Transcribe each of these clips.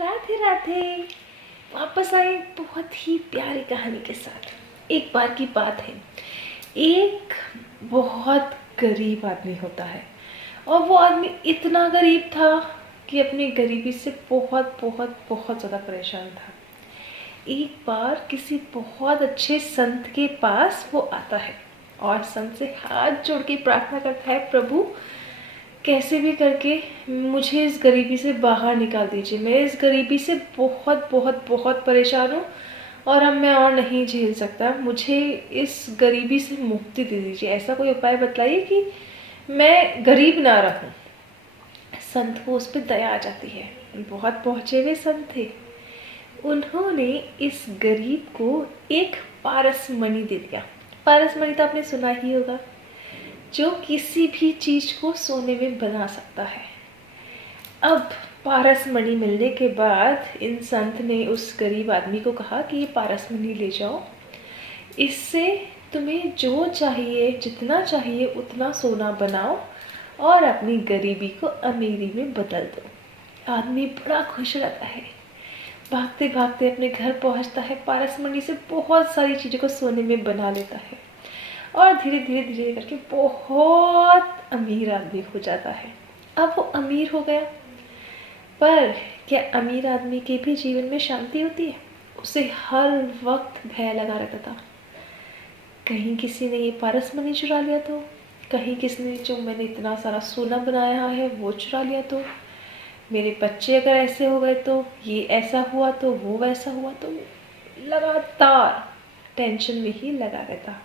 राधे राधे। वापस आए बहुत ही प्यारी कहानी के साथ। एक बार की बात है, एक बहुत गरीब आदमी होता है और वो आदमी इतना गरीब था कि अपनी गरीबी से बहुत बहुत बहुत ज़्यादा परेशान था। एक बार किसी बहुत अच्छे संत के पास वो आता है और संत से हाथ जोड़ के प्रार्थना करता है, प्रभु कैसे भी करके मुझे इस गरीबी से बाहर निकाल दीजिए। मैं इस गरीबी से बहुत बहुत बहुत परेशान हूँ और अब मैं और नहीं झेल सकता। मुझे इस गरीबी से मुक्ति दे दीजिए। ऐसा कोई उपाय बताइए कि मैं गरीब ना रहूं। संत को उस पर दया आ जाती है। बहुत पहुँचे हुए संत थे। उन्होंने इस गरीब को एक पारसमणि दे दिया। पारसमणि तो आपने सुना ही होगा, जो किसी भी चीज को सोने में बना सकता है। अब पारसमणि मिलने के बाद इन संत ने उस गरीब आदमी को कहा कि ये पारसमणि ले जाओ, इससे तुम्हें जो चाहिए, जितना चाहिए उतना सोना बनाओ और अपनी गरीबी को अमीरी में बदल दो। आदमी बड़ा खुश रहता है, भागते भागते अपने घर पहुंचता है, पारसमणि से बहुत सारी चीज़ों को सोने में बना लेता है और धीरे धीरे धीरे करके बहुत अमीर आदमी हो जाता है। अब वो अमीर हो गया, पर क्या अमीर आदमी के भी जीवन में शांति होती है? उसे हर वक्त भय लगा रहता था, कहीं किसी ने ये पारसमणि चुरा लिया तो, कहीं किसी ने जो मैंने इतना सारा सोना बनाया है वो चुरा लिया तो, मेरे बच्चे अगर ऐसे हो गए तो, ये ऐसा हुआ तो, वो वैसा हुआ तो। लगातार टेंशन में ही लगा रहता।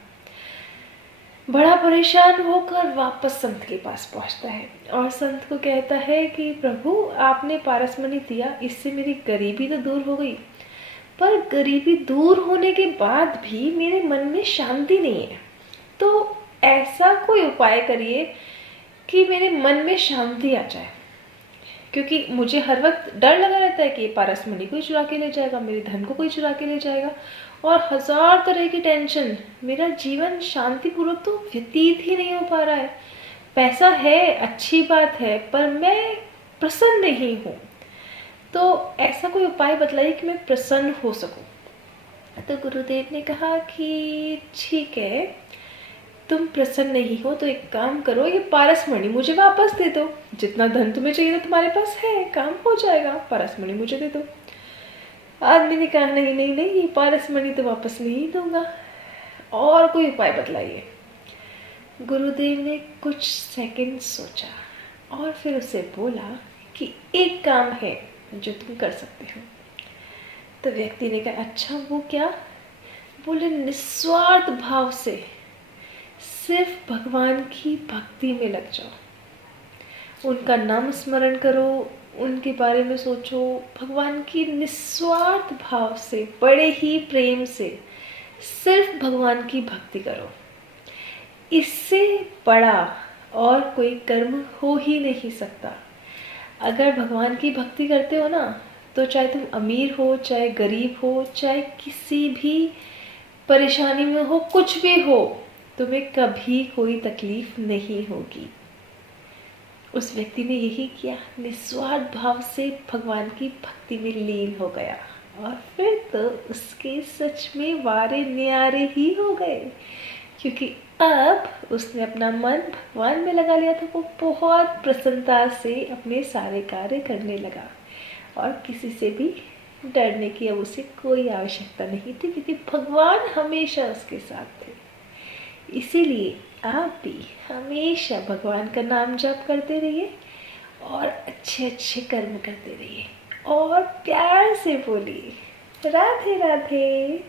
बड़ा परेशान होकर वापस संत के पास पहुंचता है और संत को कहता है कि प्रभु आपने पारसमणि दिया, इससे मेरी गरीबी तो दूर हो गई, पर गरीबी दूर होने के बाद भी मेरे मन में शांति नहीं है। तो ऐसा कोई उपाय करिए कि मेरे मन में शांति आ जाए, क्योंकि मुझे हर वक्त डर लगा रहता है कि ये पारसमणि कोई चुरा के ले जाएगा, मेरे धन को कोई चुरा के ले जाएगा और हजार तरह की टेंशन। मेरा जीवन शांतिपूर्वक तो व्यतीत ही नहीं हो पा रहा है। पैसा है, अच्छी बात है, पर मैं प्रसन्न नहीं हूँ। तो ऐसा कोई उपाय बताइए कि मैं प्रसन्न हो सकूं। तो गुरुदेव ने कहा कि ठीक है, तुम प्रसन्न नहीं हो तो एक काम करो, ये पारसमणि मुझे वापस दे दो। जितना धन तुम्हें चाहिए था तुम्हारे पास है, काम हो जाएगा, पारसमणि मुझे दे दो। आदमी ने कहा नहीं नहीं नहीं, ये पारसमणि तो वापस नहीं दूंगा, और कोई उपाय बतलाइए। गुरुदेव ने कुछ सेकंड सोचा और फिर उसे बोला कि एक काम है जो तुम कर सकते हो। तो व्यक्ति ने कहा अच्छा वो क्या? बोले निस्वार्थ भाव से सिर्फ भगवान की भक्ति में लग जाओ, उनका नाम स्मरण करो, उनके बारे में सोचो, भगवान की निस्वार्थ भाव से, बड़े ही प्रेम से सिर्फ भगवान की भक्ति करो। इससे बड़ा और कोई कर्म हो ही नहीं सकता। अगर भगवान की भक्ति करते हो ना, तो चाहे तुम अमीर हो, चाहे गरीब हो, चाहे किसी भी परेशानी में हो, कुछ भी हो, तुम्हें कभी कोई तकलीफ नहीं होगी। उस व्यक्ति ने यही किया, निस्वार्थ भाव से भगवान की भक्ति में लीन हो गया और फिर तो उसके सच में वारे न्यारे ही हो गए, क्योंकि अब उसने अपना मन भगवान में लगा लिया था। वो बहुत प्रसन्नता से अपने सारे कार्य करने लगा और किसी से भी डरने की अब उसे कोई आवश्यकता नहीं थी, क्योंकि भगवान हमेशा उसके साथ थे। इसीलिए आप भी हमेशा भगवान का नाम जप करते रहिए और अच्छे अच्छे कर्म करते रहिए और प्यार से बोलिए राधे राधे।